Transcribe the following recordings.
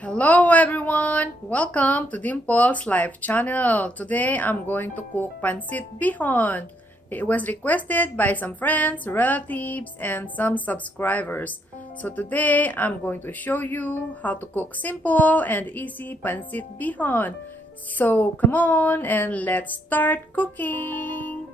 Hello everyone! Welcome to Dimples Live channel. Today I'm going to cook Pancit Bihon. It was requested by some friends, relatives, and some subscribers. So today I'm going to show you how to cook simple and easy Pancit Bihon. So come on and let's start cooking!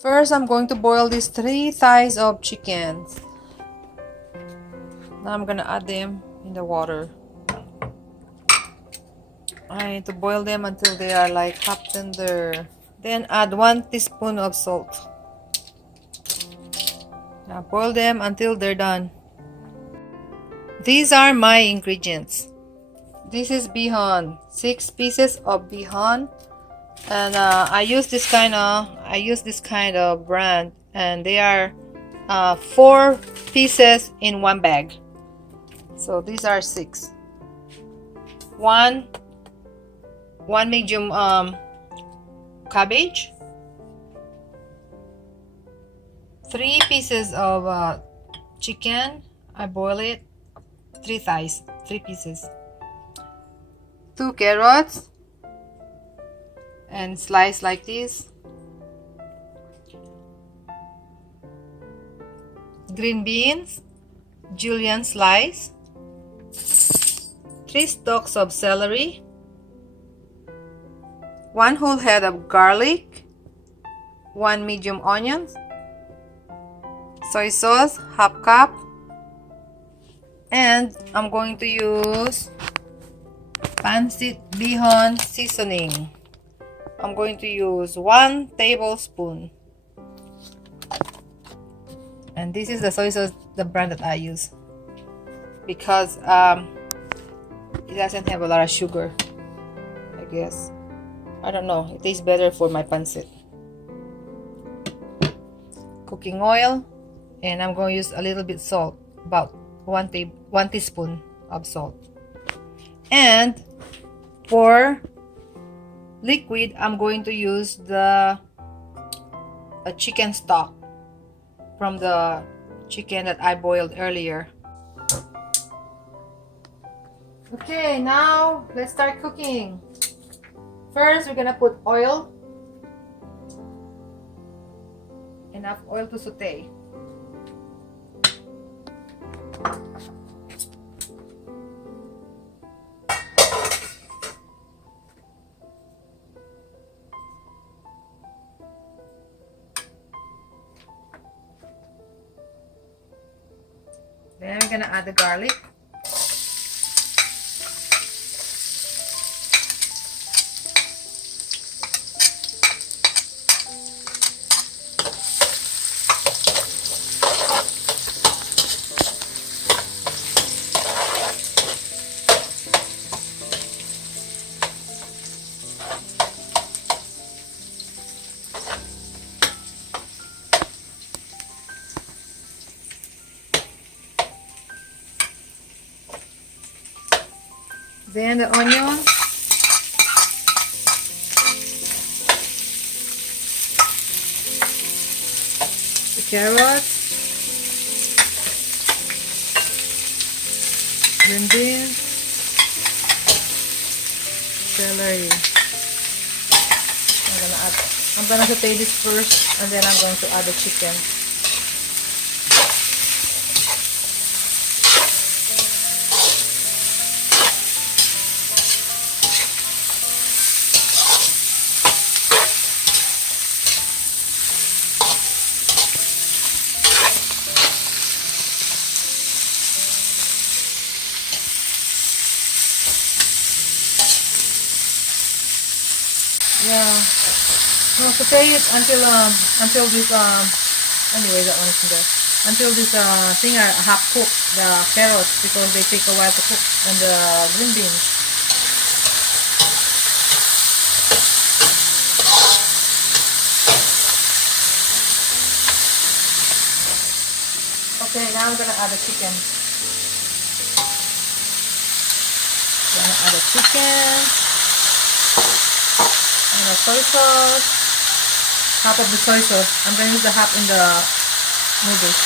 First I'm going to boil these 3 thighs of chicken. Now I'm gonna add them in the water. I need to boil them until they are like half tender. Then add 1 teaspoon of salt. Now boil them until they're done. These are my ingredients. This is bihon, 6 pieces of bihon, and I use this kind of brand, and they are 4 pieces in 1 bag. So these are 6. One medium cabbage, 3 pieces of chicken. I boil it, 3 thighs, 3 pieces, 2 carrots and slice like this, green beans, Julienne slice, 3 stalks of celery, 1 whole head of garlic, 1 medium onion, soy sauce, half cup, and I'm going to use Pancit Bihon seasoning. I'm going to use 1 tablespoon. And this is the soy sauce, the brand that I use, because it doesn't have a lot of sugar, I guess. I don't know, it tastes better for my pancit. Cooking oil, and I'm going to use a little bit salt, about 1 teaspoon of salt. And for liquid, I'm going to use a chicken stock from the chicken that I boiled earlier. Okay, now let's start cooking. First, we're gonna put oil, enough oil to saute. Then we're gonna add the garlic. Then the onion, the carrots, green beans, celery. I'm gonna saute this first, and then I'm going to add the chicken. Yeah, no, saute it until this anyway, that one is in there, until this thing are half cooked, the carrots, because they take a while to cook, and the green beans. Okay, now I'm gonna add the chicken. And the soy sauce, half of the soy sauce. I'm going to use the half in the noodles.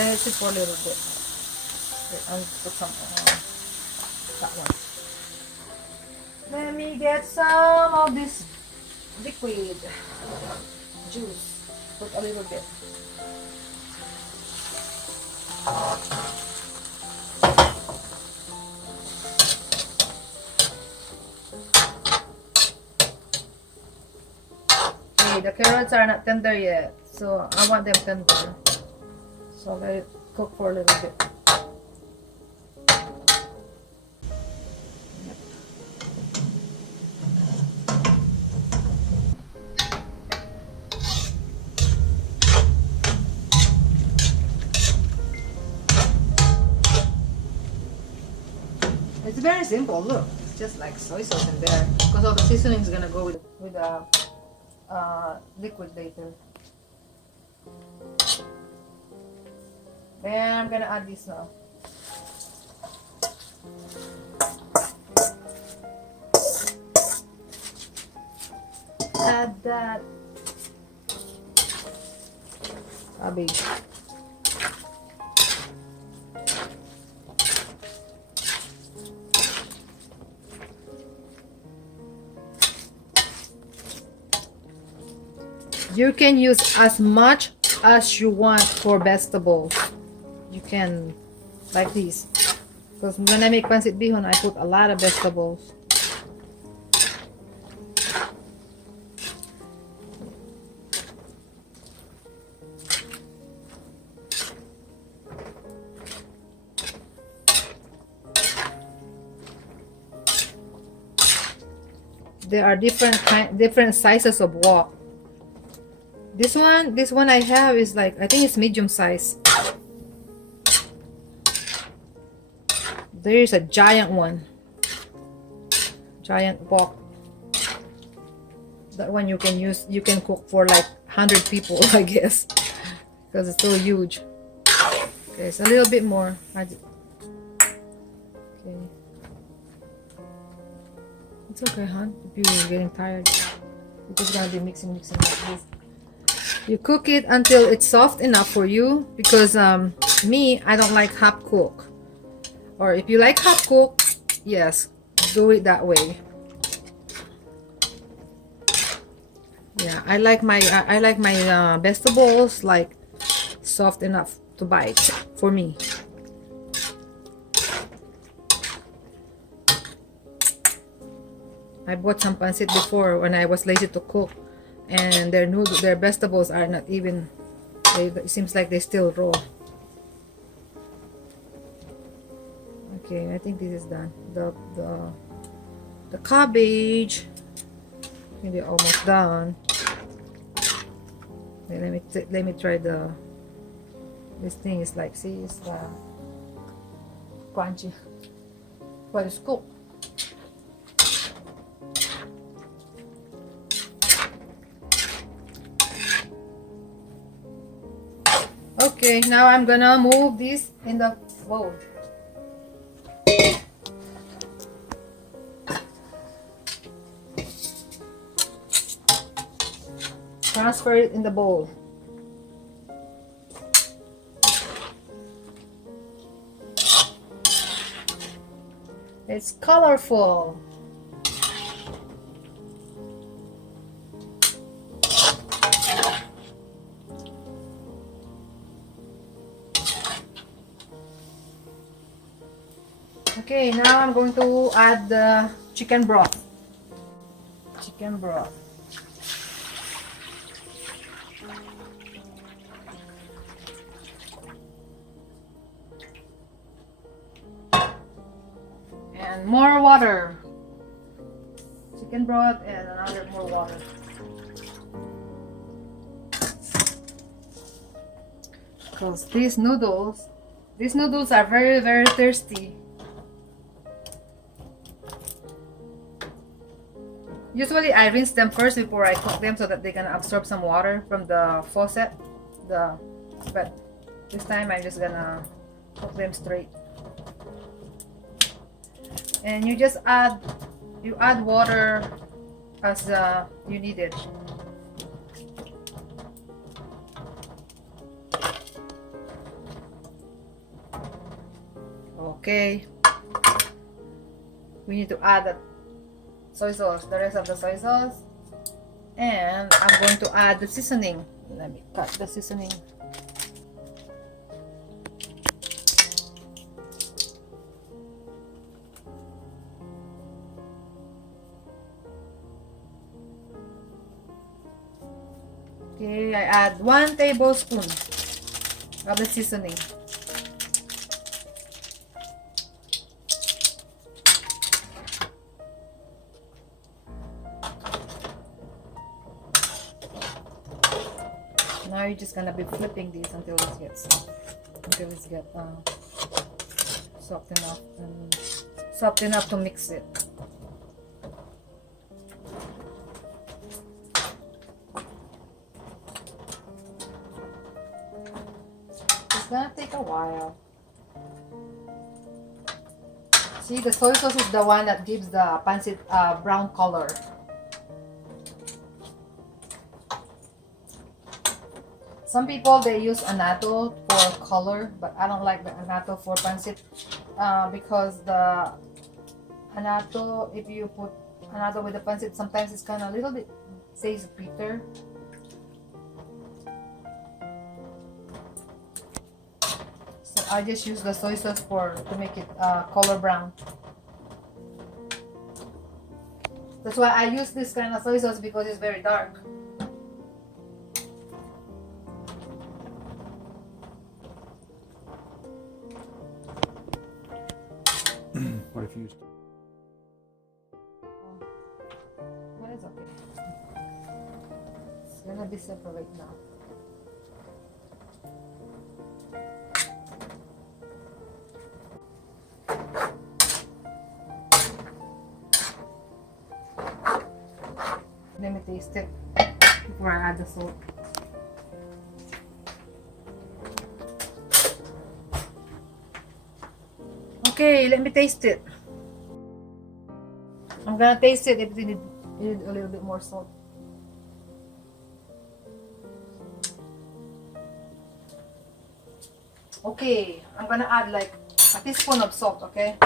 let it sit for a little bit. Wait, I'll put some that one. Let me get some of this liquid juice. Put a little bit. Okay, the carrots are not tender yet, so I want them tender. So let it cook for a little bit. It's very simple. Look, it's just like soy sauce in there because all the seasoning is gonna go with the liquid later. Then I'm gonna add this now. Add that cabbage. You can use as much as you want for vegetables. You can, like this. Because when I make pancit bihon, I put a lot of vegetables. There are different sizes of wok. This one I have is like, I think it's medium size. There is a giant one, giant wok. That one you can use, you can cook for like 100 people, I guess, because it's so huge. Okay, it's a little bit more. Okay, it's okay, hon. If you're getting tired, you're just gonna be mixing like this. You cook it until it's soft enough for you, because me, I don't like half cook. Or if you like half cook, yes, do it that way. Yeah, I like my vegetables like soft enough to bite for me. I bought some pancit before when I was lazy to cook, and their vegetables are not even. It seems like they're still raw. Okay, I think this is done. The cabbage, maybe almost done. Okay, let me try the. This thing is like, see, it's crunchy, but it's cooked. Okay, now I'm gonna move this in the bowl. Transfer it in the bowl. It's colorful. Okay, now I'm going to add the chicken broth. Chicken broth. And more water. Chicken broth and another more water. Because these noodles are very, very thirsty. Usually I rinse them first before I cook them so that they can absorb some water from the faucet. But this time I'm just gonna cook them straight. And you just add water as you need it. Okay, we need to add the soy sauce, the rest of the soy sauce, and I'm going to add the seasoning. Let me cut the seasoning. Okay, I add 1 tablespoon of the seasoning. Now you're just gonna be flipping these until it gets soft enough to mix it. It's gonna take a while. See, the soy sauce is the one that gives the pancit brown color. Some people, they use annatto for color, but I don't like the annatto for pancit because the annatto, if you put annatto with the pancit, sometimes it's kind of a little bit tastes bitter. So I just use the soy sauce to make it color brown. That's why I use this kind of soy sauce, because it's very dark. What if you... But it's okay. It's gonna be separate now. Let me taste it before I add the salt. Okay, let me taste it. I'm gonna taste it if you need a little bit more salt. Okay, I'm gonna add like a teaspoon of salt, okay?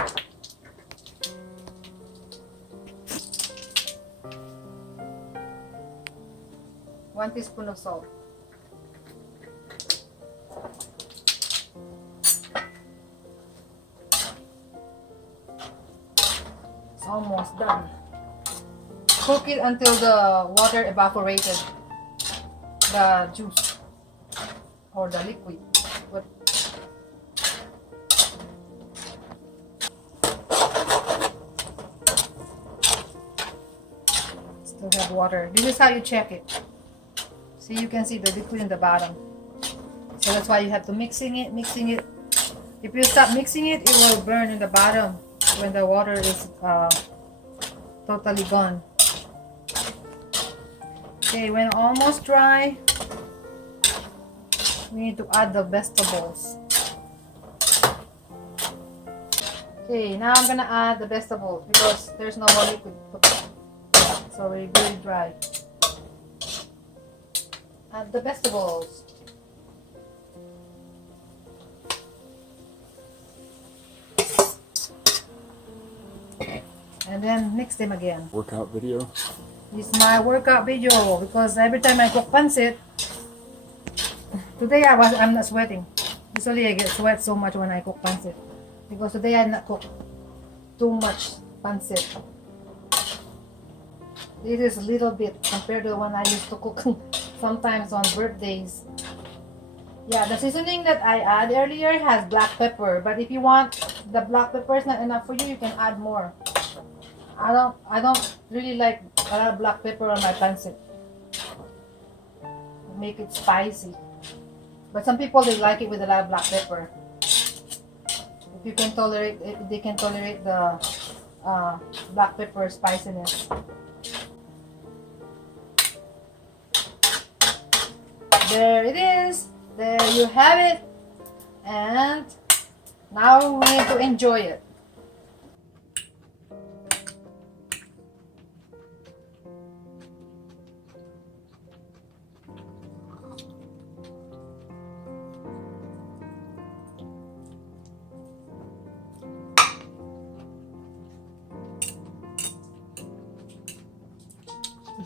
One teaspoon of salt. It's almost done. Cook it until the water evaporated, the juice or the liquid. But still have water. This is how you check it. See, you can see the liquid in the bottom. So that's why you have to mixing it. If you stop mixing it, it will burn in the bottom when the water is totally gone. Okay, when almost dry, we need to add the vegetables. Okay, now I'm gonna add the vegetables because there's no more liquid. It's already very dry. Add the vegetables. And then mix them again. Workout video? This is my workout video because every time I cook pancit, today I'm not sweating. Usually I get sweat so much when I cook pancit because today I not cook too much pancit. This is a little bit compared to when I used to cook sometimes on birthdays. Yeah, the seasoning that I add earlier has black pepper, but if you want the black pepper is not enough for you, you can add more. I don't really like a lot of black pepper on my pancit. Make it spicy. But some people, they like it with a lot of black pepper. If you can tolerate, if they can tolerate the black pepper spiciness. There it is. There you have it. And now we need to enjoy it.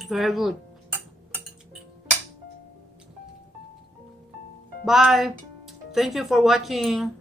Very good. Bye. Thank you for watching.